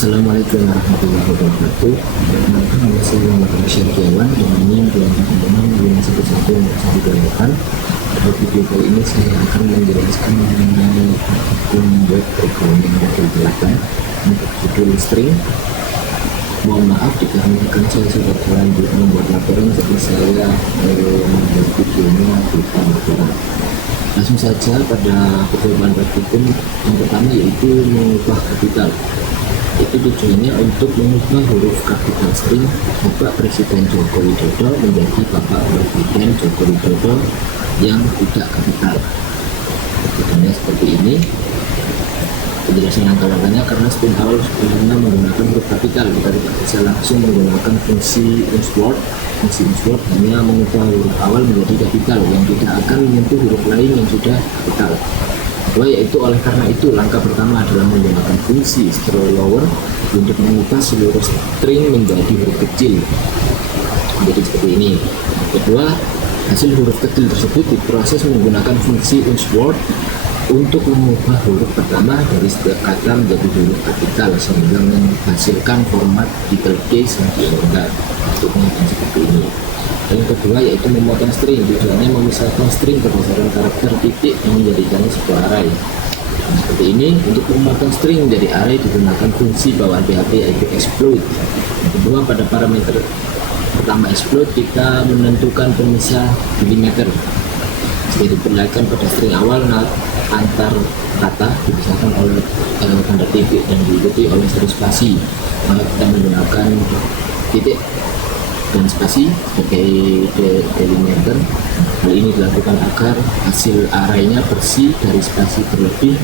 Assalamualaikum warahmatullahi wabarakatuh. Nama saya Muhammad Syarkiawan dan ini adalah teman-teman yang satu-satu yang pada video kali ini saya akan menjelaskan mengenai akun web programming level 8 untuk judul string. Mohon maaf dikarenakan saya sudah terlanjur membuat laporan, jadi saya membuat videonya bukan laporan. Langsung saja pada percobaan praktikum yang pertama, yaitu mengubah kapital. Itu tujuannya untuk mengubah huruf kapital string Bapak Presiden Joko Widodo menjadi Bapak Presiden Joko Widodo yang tidak kapital. Tujuannya seperti ini. Penjelasan langkah-langkahnya, karena string awal sebenarnya menggunakan huruf kapital, kita tidak bisa langsung menggunakan fungsi insword. Fungsi insword hanya mengubah huruf awal menjadi kapital yang tidak akan menyentuh huruf lain yang sudah kapital. Yaitu oleh karena itu langkah pertama adalah menggunakan fungsi scroll lower untuk mengubah seluruh string menjadi huruf kecil. Jadi seperti ini. Kedua, hasil huruf kecil tersebut diproses menggunakan fungsi insword untuk mengubah huruf pertama dari setiap kata menjadi huruf kapital sehingga menghasilkan format detail case yang diinginkan. Bentuknya seperti ini. Yang kedua yaitu memotong string. Tujuannya memisahkan string berdasarkan karakter titik yang menjadikannya sebuah array. Seperti ini. Untuk memotong string menjadi array digunakan fungsi bawaan PHP yaitu exploit. Yang kedua, pada parameter pertama exploit kita menentukan pemisah delimiter. Jadi diperlihatkan pada string awal antar kata dipisahkan oleh tanda titik dan diikuti oleh string spasi. Maka kita menggunakan titik dan spasi sebagai delimiter. Hal ini dilakukan agar hasil array-nya bersih dari spasi berlebih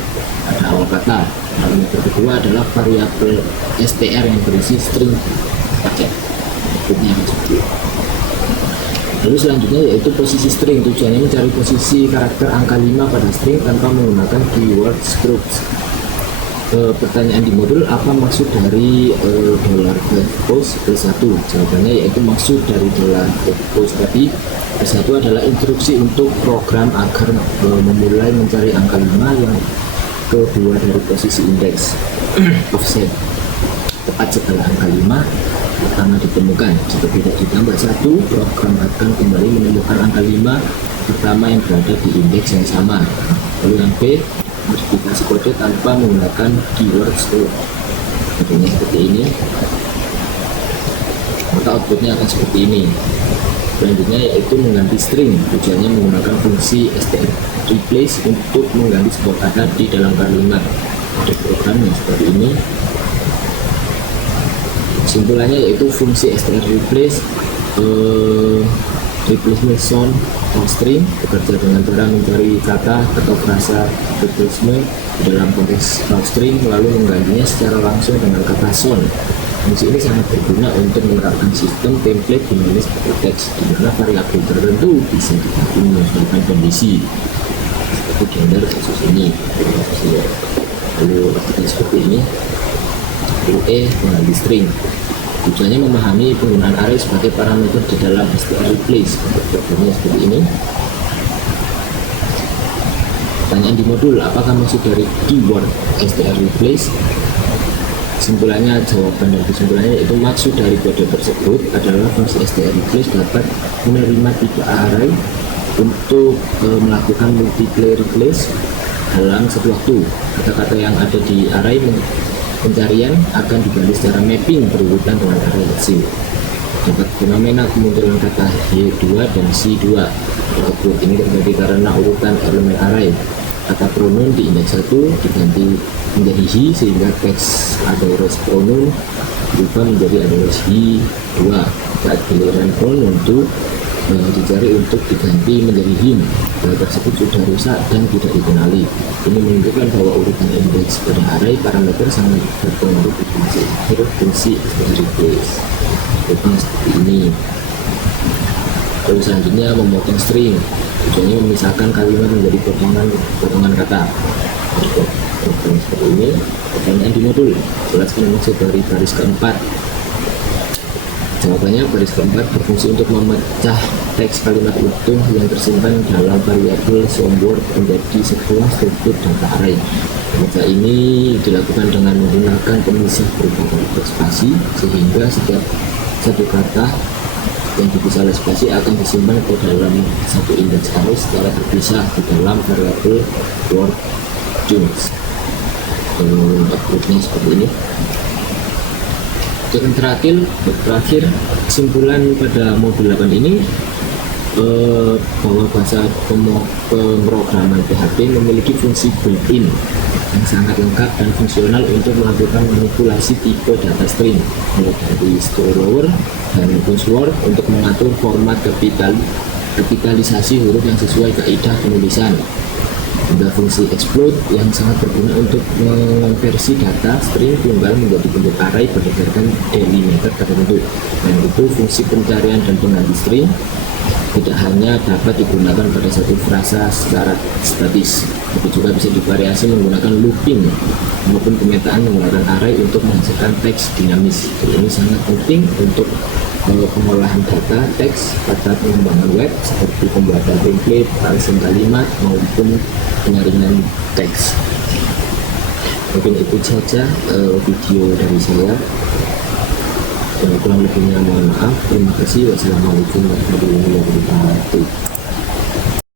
pada awal kata. Parameter kedua adalah variabel str yang berisi string paket. Berikutnya seperti itu. Lalu selanjutnya yaitu posisi string. Tujuannya mencari posisi karakter angka 5 pada string tanpa menggunakan keyword groups. Pertanyaan di modul, apa maksud dari $post +1? Jawabannya yaitu maksud dari $post tadi +1 adalah instruksi untuk program agar memulai mencari angka 5 yang kedua dari posisi indeks offset tepat setelah angka 5 pertama ditemukan. Jika tidak ditambah 1, program akan kembali menemukan angka 5 pertama yang berada di indeks yang sama. Lalu yang B, modifikasi kode tanpa menggunakan keyword scope. Kodenya seperti ini, maka outputnya akan seperti ini. Selanjutnya yaitu mengganti string. Tujuannya menggunakan fungsi str replace untuk mengganti sebuah kata di dalam kalimat. Ada program yang seperti ini. Kesimpulannya yaitu fungsi str replace replacement string bekerja dengan cara mencari kata atau frasa replacement di dalam konteks string lalu menggantinya secara langsung dengan kata sound. Fungsi ini sangat berguna untuk menerapkan sistem template dinamis seperti teks, di mana variabel tertentu bisa diganti menyesuaikan kondisi seperti gender kasus ini. Lalu artikel seperti ini. Mengganti string. Tujuannya memahami penggunaan array sebagai parameter di dalam str replace. Programnya seperti ini. Pertanyaan di modul, apakah maksud dari keyword str replace? Kesimpulannya, jawaban dan kesimpulannya yaitu maksud dari kode tersebut adalah fungsi str replace dapat menerima tipe array untuk melakukan multiple replace dalam satu waktu. Kata-kata yang ada di array pencarian akan diganti secara mapping berurutan dengan array hasil. Dapat fenomena kemunculan kata Y2 dan C2. Output ini terjadi karena urutan elemen array. Kata pronoun di indeks 1 diganti menjadi he sehingga teks address pronoun berubah menjadi address he2. Saat giliran pronoun itu dicari untuk diganti menjadi him. Hal tersebut sudah rusak dan tidak dikenali. Ini menunjukkan bahwa urutan indeks pada array parameter sangat berpengaruh di fungsi str replace. Contohnya seperti ini. Lalu selanjutnya memotong string. Tujuannya memisahkan kalimat menjadi potongan kata. Seperti ini. Pertanyaan di modul, jelaskan maksud dari baris keempat. Jawabannya, baris keempat berfungsi untuk memecah teks kalimat utuh yang tersimpan dalam variabel someword menjadi sebuah struktur data array. Baca ini dilakukan dengan menggunakan pemisah berupa karakter spasi, sehingga setiap satu kata yang dipisah oleh spasi akan disimpan ke dalam satu indeks array secara terpisah di dalam variabel word junks. Outputnya seperti ini. Yang terakhir kesimpulan pada modul 8 ini bahwa bahasa pemrograman PHP memiliki fungsi built-in yang sangat lengkap dan fungsional untuk melakukan manipulasi tipe data string, mulai dari store lower dan word untuk mengatur format kapitalisasi huruf yang sesuai kaidah penulisan, hingga fungsi explode yang sangat berguna untuk mengonversi data string tunggal menjadi bentuk array berdasarkan delimiter tertentu. Dan itu fungsi pencarian dan pengganti string tidak hanya dapat digunakan pada satu frasa secara statis, tapi juga bisa divariasi menggunakan looping maupun pemetaan menggunakan array untuk menghasilkan teks dinamis. Jadi ini sangat penting untuk pengolahan data teks pada pengembangan web seperti pembuatan template, parsing kalimat maupun penyaringan teks. Mungkin itu saja video dari saya. Kurang lebihnya mohon maaf. Terima kasih. Wassalamualaikum warahmatullahi wabarakatuh.